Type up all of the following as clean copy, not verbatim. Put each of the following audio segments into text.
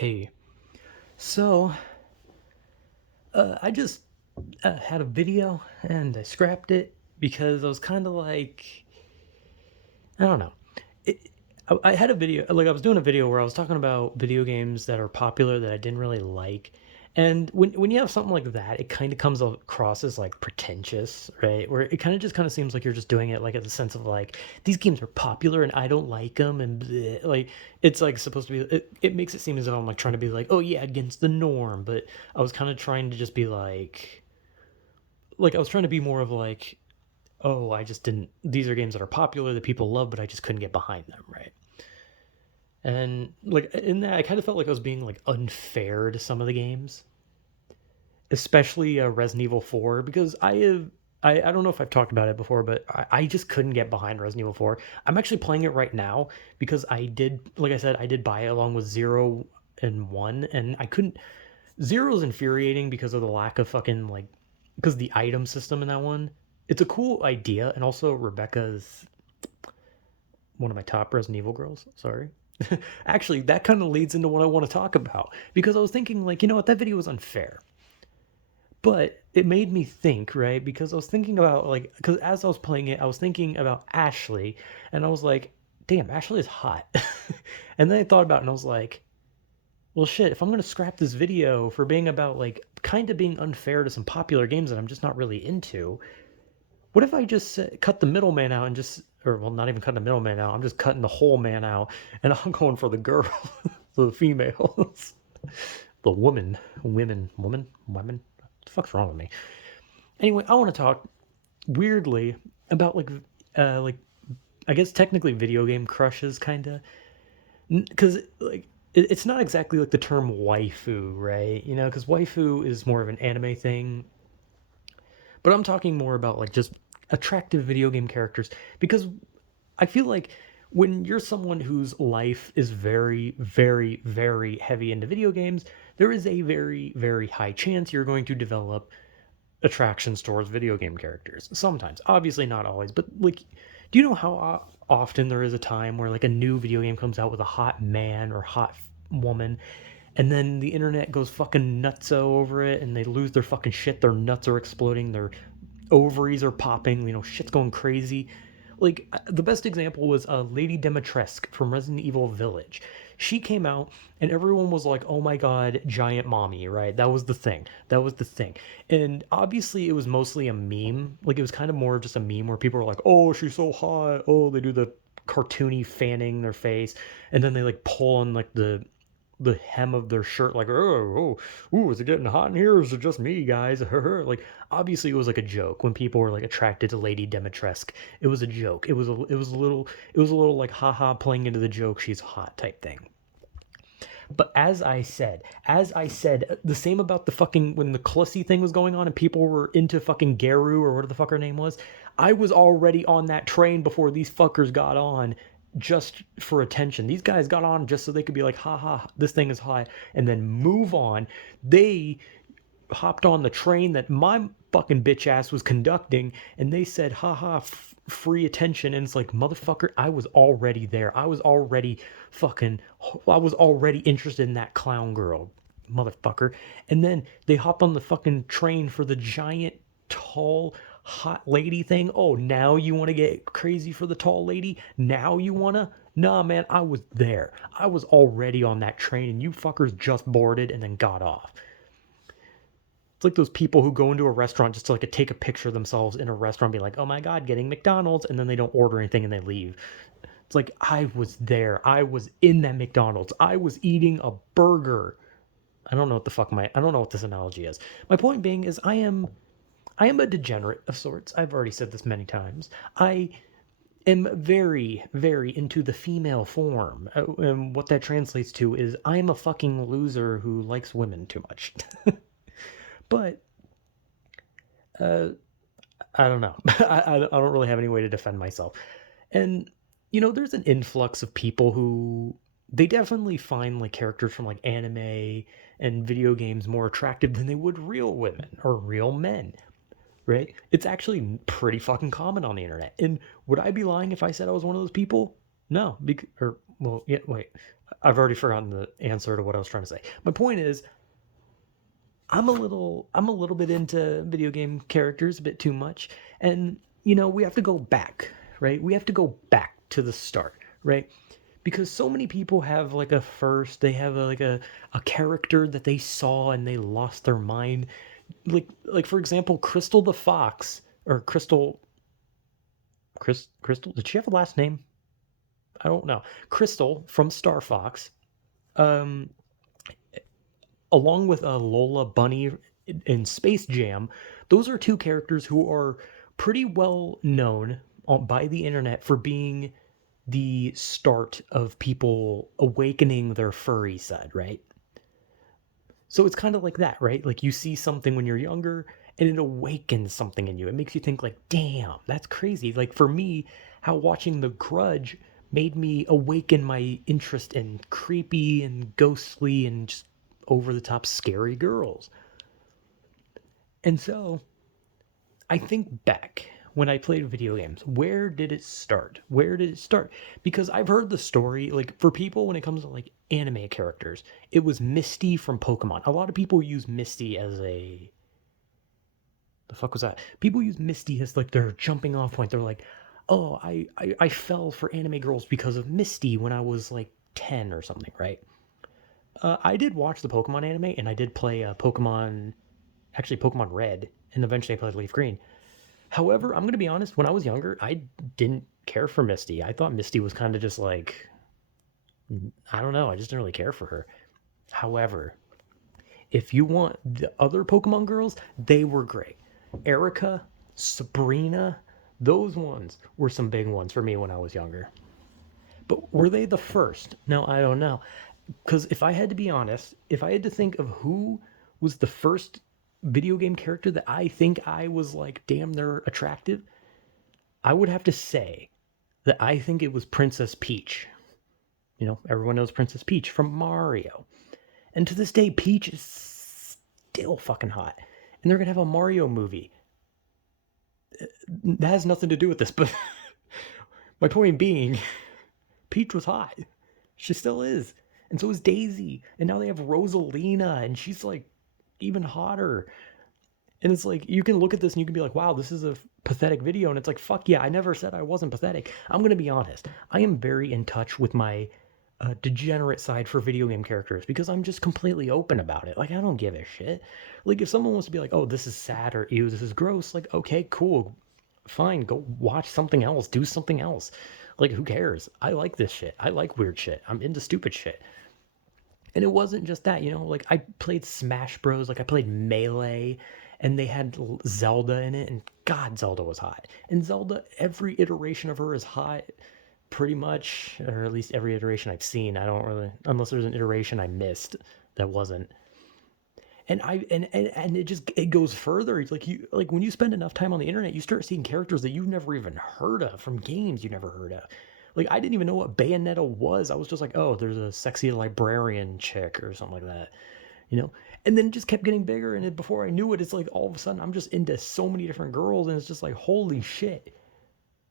Hey, so I just had a video and I scrapped it because I was kind of like, I don't know. It, I had a video, like I was doing a video where I was talking about video games that are popular that I didn't really like. And when you have something like that, it kind of comes across as like pretentious, right? Where it kind of seems like you're just doing it like in the sense of like these games are popular and I don't like them and bleh. Like it's like supposed to be. It makes it seem as if I'm like trying to be like, oh yeah, against the norm. But I was kind of trying to just be like I was trying to be more of like, oh, I just didn't. These are games that are popular that people love, but I just couldn't get behind them, right? And like in that, I kind of felt like I was being like unfair to some of the games, especially Resident Evil 4, because I don't know if I've talked about it before, but I just couldn't get behind Resident Evil 4. I'm actually playing it right now because I did, like I said, I did buy it along with 0 and 1, and I couldn't. 0 is infuriating because of the lack of fucking like, because the item system in that one. It's a cool idea, and also Rebecca's one of my top Resident Evil girls. Sorry. Actually, that kind of leads into what I want to talk about because I was thinking, like, you know what, that video was unfair. But it made me think, right? Because I was thinking about, like, because as I was playing it, I was thinking about Ashley, and I was like, damn, Ashley is hot. And then I thought about it, and I was like, well, shit, if I'm going to scrap this video for being about, like, kind of being unfair to some popular games that I'm just not really into, what if I just cut the middleman out and just, or well, not even cutting the middleman out, I'm just cutting the whole man out, and I'm going for the girl, the females, the women. What the fuck's wrong with me? Anyway, I want to talk weirdly about like I guess technically video game crushes, kind of, because like it's not exactly like the term waifu, right? You know, because waifu is more of an anime thing, but I'm talking more about like just attractive video game characters because I feel like when you're someone whose life is very, very, very heavy into video games, there is a very, very high chance you're going to develop attractions towards video game characters. Sometimes, obviously not always, but like, do you know how often there is a time where like a new video game comes out with a hot man or hot woman, and then the internet goes fucking nutso over it, and they lose their fucking shit. Their nuts are exploding. Their ovaries are popping. You know, shit's going crazy. Like the best example was Lady Dimitrescu from Resident Evil Village. She came out and everyone was like, "Oh my god, giant mommy!" Right? That was the thing. That was the thing. And obviously, it was mostly a meme. Like it was kind of more of just a meme where people were like, "Oh, she's so hot." Oh, they do the cartoony fanning their face, and then they like pull on like the hem of their shirt, like, is it getting hot in here, or is it just me, guys? Like, obviously, it was like a joke when people were like attracted to Lady Dimitrescu. It was a joke. It was a little like, haha, playing into the joke. She's hot type thing. But as I said, the same about the fucking when the Clussy thing was going on and people were into fucking Garu or whatever the fuck her name was. I was already on that train before these fuckers got on just for attention. These guys got on just so they could be like, haha, this thing is hot, and then move on. They hopped on the train that my fucking bitch ass was conducting, and they said, haha, free attention. And it's like, motherfucker, I was already there. I was already interested in that clown girl, motherfucker. And then they hop on the fucking train for the giant, tall, hot lady thing. Oh, now you want to get crazy for the tall lady? Now you want to? Nah, man, I was there. I was already on that train, and you fuckers just boarded and then got off. It's like those people who go into a restaurant just to like take a picture of themselves in a restaurant, be like, "Oh my god, getting McDonald's," and then they don't order anything and they leave. It's like I was there. I was in that McDonald's. I was eating a burger. I don't know what this analogy is. My point being is I am a degenerate of sorts. I've already said this many times. I am very, very into the female form. And what that translates to is I am a fucking loser who likes women too much. But uh, I don't know. I don't really have any way to defend myself. And, you know, there's an influx of people who they definitely find like characters from like anime and video games more attractive than they would real women or real men, right? It's actually pretty fucking common on the internet. And would I be lying if I said I was one of those people? No, or well, yeah, wait. I've already forgotten the answer to what I was trying to say. My point is, I'm a little bit into video game characters a bit too much, and we have to go back, right? We have to go back to the start, right? Because so many people have like they have a character that they saw and they lost their mind. Like for example, Crystal the Fox, or Crystal, did she have a last name? I don't know. Crystal from Star Fox, um, along with Lola Bunny in Space Jam. Those are two characters who are pretty well known by the internet for being the start of people awakening their furry side, right? So it's kind of like that, right? Like you see something when you're younger and it awakens something in you. It makes you think like, "Damn, that's crazy." Like for me, how watching The Grudge made me awaken my interest in creepy and ghostly and just over the top scary girls. And so, I think back when I played video games, where did it start? Where did it start? Because I've heard the story, like for people when it comes to like anime characters, it was Misty from Pokemon. A lot of people use Misty as a the fuck was that? People use Misty as like their jumping off point. They're like, oh, I fell for anime girls because of Misty when I was like 10 or something, right? I did watch the Pokemon anime and I did play Pokemon Red, and eventually I played Leaf Green. However, I'm going to be honest, when I was younger, I didn't care for Misty. I thought Misty was kind of just like, I don't know, I just didn't really care for her. However, if you want the other Pokemon girls, they were great. Erica, Sabrina, those ones were some big ones for me when I was younger. But were they the first? No, I don't know. Because if I had to be honest, if I had to think of who was the first video game character that I think I was like, damn, they're attractive, I would have to say that I think it was Princess Peach. Everyone knows Princess Peach from Mario. And to this day, Peach is still fucking hot. And they're going to have a Mario movie. That has nothing to do with this, but my point being, Peach was hot. She still is. And so is Daisy. And now they have Rosalina, and she's like even hotter. And it's like, you can look at this and you can be like, wow, this is a pathetic video. And it's like, fuck yeah, I never said I wasn't pathetic. I'm going to be honest. I am very in touch with my degenerate side for video game characters because I'm just completely open about it. Like, I don't give a shit. Like, if someone wants to be like, oh, this is sad or ew, this is gross, like, okay, cool. Fine, go watch something else. Do something else. Like, who cares? I like this shit. I like weird shit. I'm into stupid shit. And it wasn't just that, like I played Smash Bros, like I played Melee, and they had Zelda in it, and God, Zelda was hot. And Zelda, every iteration of her is hot, pretty much, or at least every iteration I've seen. I don't really, unless there's an iteration I missed that wasn't. And it goes further. It's like like when you spend enough time on the internet, you start seeing characters that you've never even heard of from games you never heard of. Like I didn't even know what Bayonetta was. I was just like, oh, there's a sexy librarian chick or something like that, you know. And then it just kept getting bigger, and before I knew it, it's like all of a sudden I'm just into so many different girls, and it's just like holy shit.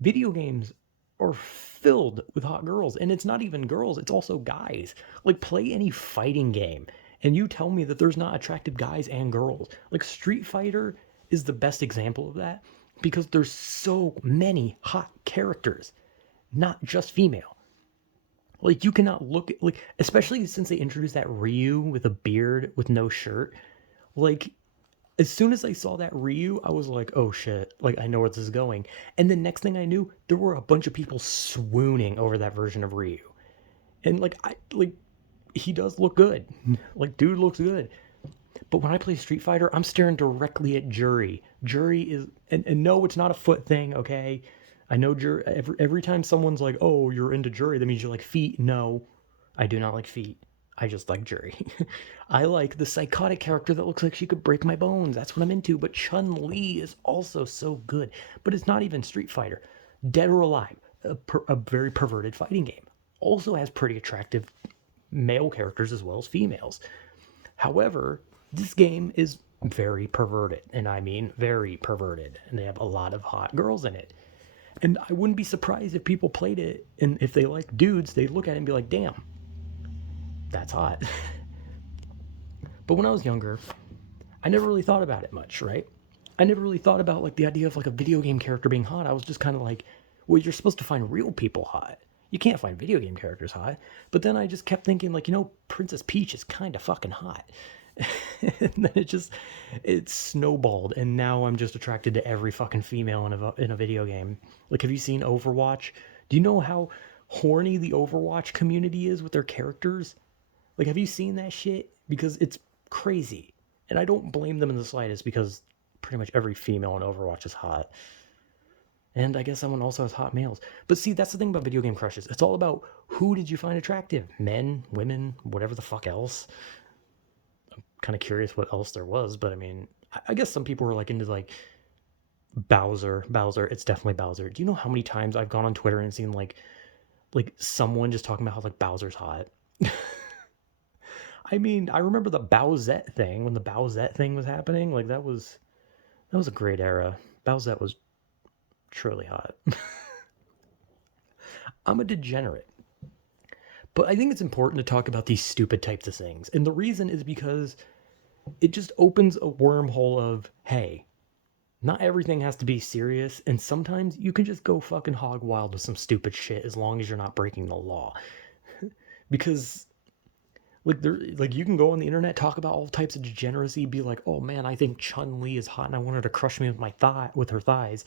Video games are filled with hot girls, and it's not even girls, it's also guys. Like play any fighting game and you tell me that there's not attractive guys and girls. Like Street Fighter is the best example of that because there's so many hot characters, not just female. Like you cannot look at, like, especially since they introduced that Ryu with a beard with no shirt. Like as soon as I saw that Ryu, I was like, oh shit, like I know where this is going. And the next thing I knew, there were a bunch of people swooning over that version of Ryu. And like he does look good. Like dude looks good. But when I play Street Fighter, I'm staring directly at Jury. Jury is, and no, it's not a foot thing, okay? I know Jury, every time someone's like, oh, you're into Jury, that means you like feet. No, I do not like feet. I just like Jury. I like the psychotic character that looks like she could break my bones. That's what I'm into. But Chun-Li is also so good. But it's not even Street Fighter. Dead or Alive, a very perverted fighting game, also has pretty attractive male characters as well as females. However, this game is very perverted, and I mean very perverted, and they have a lot of hot girls in it. And I wouldn't be surprised if people played it, and if they like dudes, they'd look at it and be like, damn, that's hot. But when I was younger, I never really thought about it much, right? I never really thought about like the idea of like a video game character being hot. I was just kind of like, well, you're supposed to find real people hot. You can't find video game characters hot. But then I just kept thinking like, Princess Peach is kind of fucking hot. And then it snowballed, and now I'm just attracted to every fucking female in a video game. Like, have you seen Overwatch? Do you know how horny the Overwatch community is with their characters? Like, have you seen that shit? Because it's crazy. And I don't blame them in the slightest, because pretty much every female in Overwatch is hot. And I guess someone also has hot males. But see, that's the thing about video game crushes. It's all about who did you find attractive? Men, women, whatever the fuck else. I'm kind of curious what else there was, but I mean, I guess some people were like into like Bowser. Bowser, it's definitely Bowser. Do you know how many times I've gone on Twitter and seen like someone just talking about how like Bowser's hot? I mean, I remember the Bowsette thing when the Bowsette thing was happening. Like that was a great era. Bowsette was truly hot. I'm a degenerate. But I think it's important to talk about these stupid types of things. And the reason is because it just opens a wormhole of, hey, not everything has to be serious, and sometimes you can just go fucking hog wild with some stupid shit as long as you're not breaking the law. Because like you can go on the internet, talk about all types of degeneracy, be like, oh man, I think Chun-Li is hot and I want her to crush me with her thighs,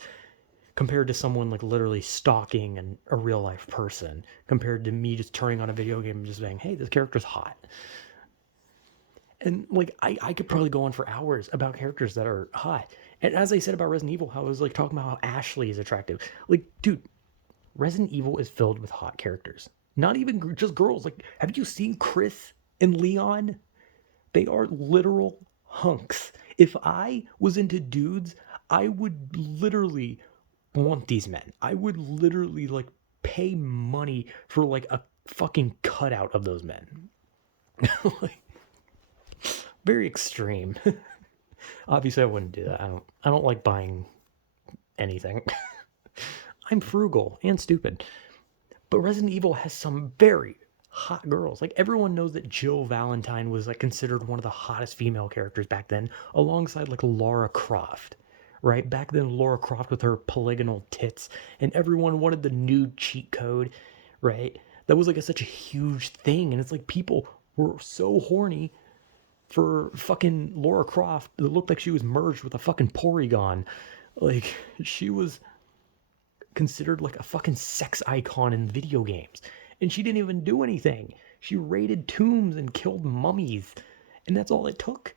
compared to someone like literally stalking a real life person, compared to me just turning on a video game and just saying, hey, this character's hot. And like I could probably go on for hours about characters that are hot. And as I said about Resident Evil, how I was like talking about how Ashley is attractive. Like, dude, Resident Evil is filled with hot characters. Not even just girls. Like, have you seen Chris and Leon? They are literal hunks. If I was into dudes, I would literally want these men. I would literally like pay money for like a fucking cutout of those men. Like, very extreme. Obviously, I wouldn't do that. I don't like buying anything. I'm frugal and stupid. But Resident Evil has some very hot girls. Like everyone knows that Jill Valentine was like considered one of the hottest female characters back then, alongside like Lara Croft. Right? Back then, Lara Croft with her polygonal tits, and everyone wanted the nude cheat code, right? That was like such a huge thing, and it's like people were so horny for fucking Lara Croft that looked like she was merged with a fucking Porygon. Like, she was considered like a fucking sex icon in video games. And she didn't even do anything. She raided tombs and killed mummies. And that's all it took.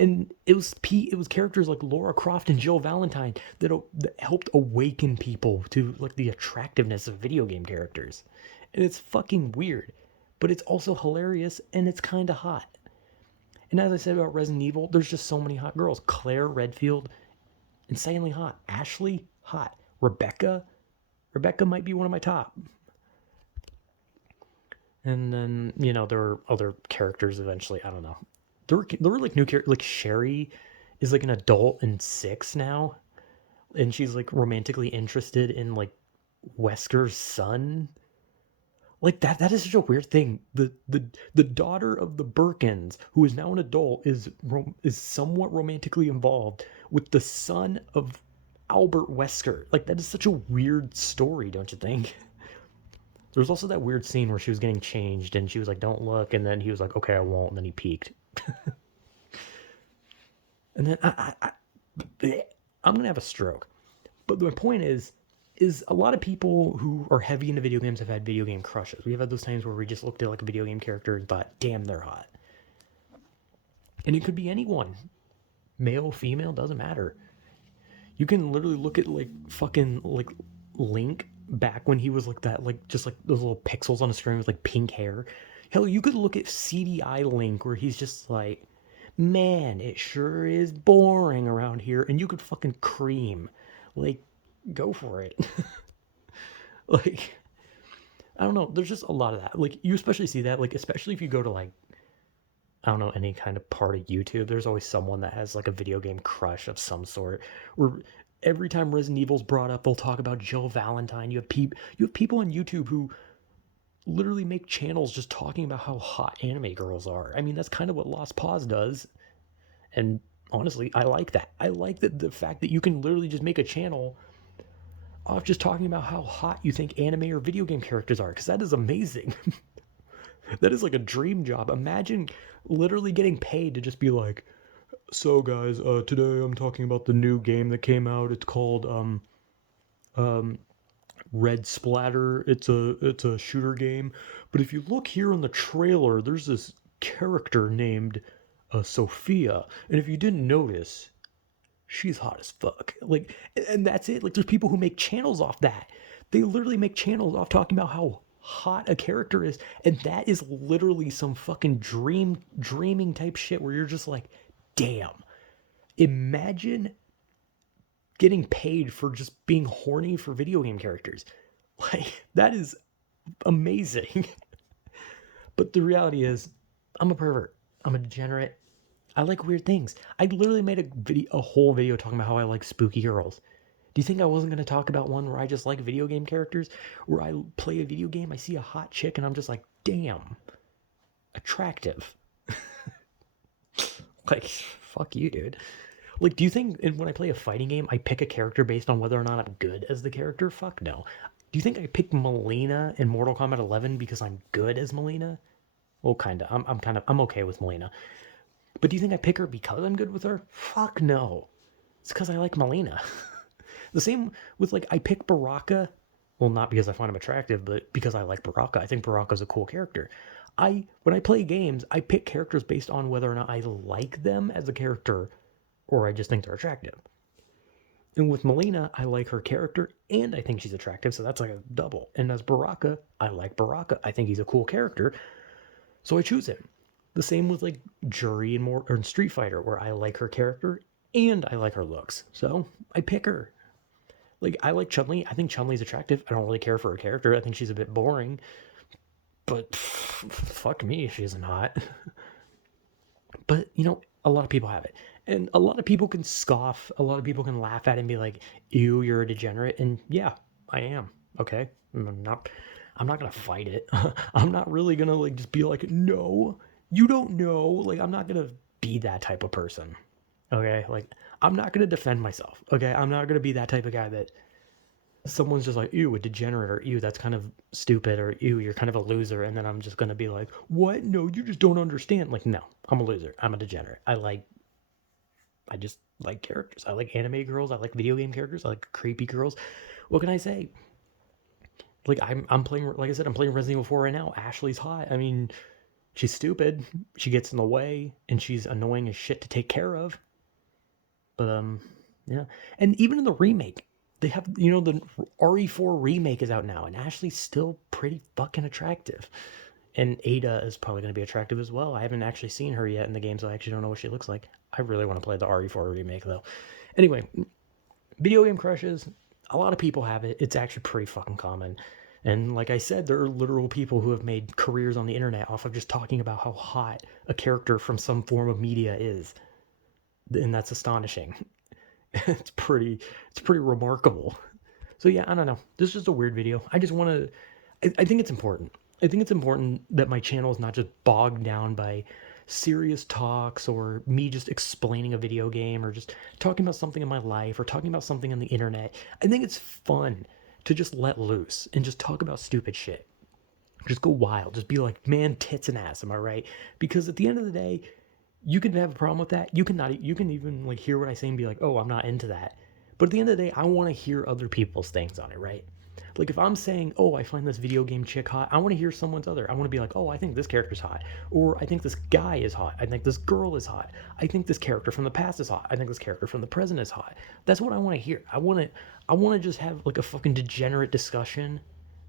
And it was characters like Lara Croft and Jill Valentine that helped awaken people to like the attractiveness of video game characters. And it's fucking weird, but it's also hilarious, and it's kind of hot. And as I said about Resident Evil, there's just so many hot girls. Claire Redfield, insanely hot. Ashley, hot. Rebecca might be one of my top. And then, there are other characters eventually. I don't know. There were like new characters. Like Sherry is like an adult and 6 now. And she's like romantically interested in like Wesker's son. Like that is such a weird thing. The daughter of the Birkins, who is now an adult, is somewhat romantically involved with the son of Albert Wesker. Like that is such a weird story, don't you think? There was also that weird scene where she was getting changed and she was like, don't look, and then he was like, okay, I won't, and then he peeked. And then I'm gonna have a stroke. But my point is a lot of people who are heavy into video games have had video game crushes. We've had those times where we just looked at like a video game character and thought, damn, they're hot. And it could be anyone. Male, female, doesn't matter. You can literally look at like fucking like Link back when he was like that, like just like those little pixels on the screen with like pink hair. Hell, you could look at CDI Link where he's just like, man, it sure is boring around here, and you could fucking cream. Like, go for it. Like, I don't know, there's just a lot of that. Like, you especially see that, like, especially if you go to like, I don't know, any kind of part of YouTube, there's always someone that has like a video game crush of some sort. Where every time Resident Evil's brought up, they'll talk about Jill Valentine. You have people on YouTube who literally make channels just talking about how hot anime girls are. I mean, that's kind of what Lost Pause does. And honestly, I like that. I like that the fact that you can literally just make a channel off just talking about how hot you think anime or video game characters are, because that is amazing. That is like a dream job. Imagine literally getting paid to just be like, so guys, today I'm talking about the new game that came out. It's called Red Splatter. It's a shooter game. But if you look here in the trailer, there's this character named Sophia, and if you didn't notice, she's hot as fuck. Like, and that's it. Like, there's people who make channels off that. They literally make channels off talking about how hot a character is, and that is literally some fucking dreaming type shit where you're just like, damn. Imagine getting paid for just being horny for video game characters. Like, that is amazing. But the reality is, I'm a pervert. I'm a degenerate. I like weird things. I literally made a whole video talking about how I like spooky girls. Do you think I wasn't going to talk about one where I just like video game characters? Where I play a video game, I see a hot chick, and I'm just like, damn, attractive. Like, fuck you, dude. Like, do you think when I play a fighting game, I pick a character based on whether or not I'm good as the character? Fuck no. Do you think I picked Melina in Mortal Kombat 11 because I'm good as Melina? Well, kinda. I'm okay with Melina. But do you think I pick her because I'm good with her? Fuck no. It's because I like Melina. The same with, like, I pick Baraka. Well, not because I find him attractive, but because I like Baraka. I think Baraka's a cool character. When I play games, I pick characters based on whether or not I like them as a character or I just think they're attractive. And with Melina, I like her character and I think she's attractive, so that's like a double. And as Baraka, I like Baraka. I think he's a cool character, so I choose him. The same with like Jury and Street Fighter, where I like her character and I like her looks, so I pick her. Like, I like Chun-Li. I think Chun-Li's attractive. I don't really care for her character. I think she's a bit boring. But fuck me if she isn't hot. But, a lot of people have it. And a lot of people can scoff. A lot of people can laugh at it and be like, ew, you're a degenerate. And yeah, I am. Okay? I'm not gonna fight it. I'm not really gonna like just be like, no, you don't know. Like, I'm not gonna be that type of person. Okay? Like, I'm not gonna defend myself. Okay? I'm not gonna be that type of guy that someone's just like, ew, a degenerate, or ew, that's kind of stupid, or ew, you're kind of a loser, and then I'm just gonna be like, what? No, you just don't understand. Like, no, I'm a loser. I'm a degenerate. I just like characters. I like anime girls. I like video game characters. I like creepy girls. What can I say? Like, I'm playing, like I said, I'm playing Resident Evil 4 right now. Ashley's hot. I mean, she's stupid. She gets in the way, and she's annoying as shit to take care of. But yeah. And even in the remake, they have, the RE4 remake is out now, and Ashley's still pretty fucking attractive. And Ada is probably going to be attractive as well. I haven't actually seen her yet in the game, so I actually don't know what she looks like. I really want to play the RE4 remake, though. Anyway, video game crushes, a lot of people have it. It's actually pretty fucking common. And like I said, there are literal people who have made careers on the internet off of just talking about how hot a character from some form of media is. And that's astonishing. It's pretty remarkable. So yeah, I don't know. This is just a weird video. I just want to. I think it's important. I think it's important that my channel is not just bogged down by serious talks or me just explaining a video game or just talking about something in my life or talking about something on the internet. I think it's fun to just let loose and just talk about stupid shit. Just go wild. Just be like, man, tits and ass. Am I right? Because at the end of the day, you can have a problem with that. You can not. You can even like hear what I say and be like, "Oh, I'm not into that." But at the end of the day, I want to hear other people's things on it, right? Like if I'm saying, "Oh, I find this video game chick hot," I want to hear someone's other. I want to be like, "Oh, I think this character's hot," or "I think this guy is hot," "I think this girl is hot," "I think this character from the past is hot," "I think this character from the present is hot." That's what I want to hear. I want to. I want to just have like a fucking degenerate discussion,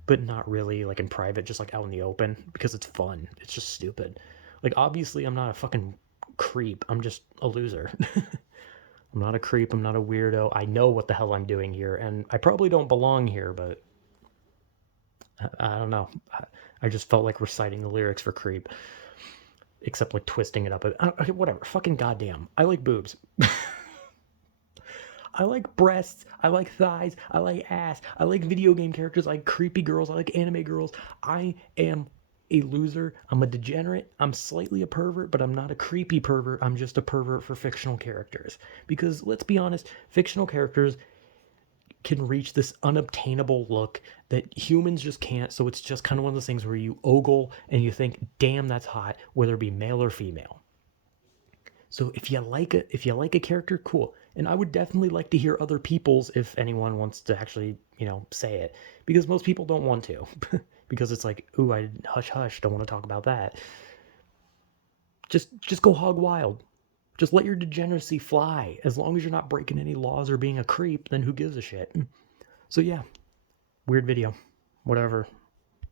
but not really like in private, just like out in the open because it's fun. It's just stupid. Like obviously, I'm not a fucking creep. I'm just a loser. I'm not a creep. I'm not a weirdo. I know what the hell I'm doing here, and I probably don't belong here, but I don't know. I just felt like reciting the lyrics for Creep, except like twisting it up. Okay, whatever. Fucking goddamn. I like boobs. I like breasts, I like thighs, I like ass, I like video game characters, I like creepy girls, I like anime girls. I am a loser. I'm a degenerate. I'm slightly a pervert, but I'm not a creepy pervert. I'm just a pervert for fictional characters. Because let's be honest, fictional characters can reach this unobtainable look that humans just can't. So it's just kind of one of those things where you ogle and you think, damn, that's hot, whether it be male or female. So if you like a character, cool. And I would definitely like to hear other people's if anyone wants to actually, say it. Because most people don't want to. Because it's like, ooh, I hush hush, don't want to talk about that. Just go hog wild. Just let your degeneracy fly. As long as you're not breaking any laws or being a creep, then who gives a shit? So yeah, weird video. Whatever.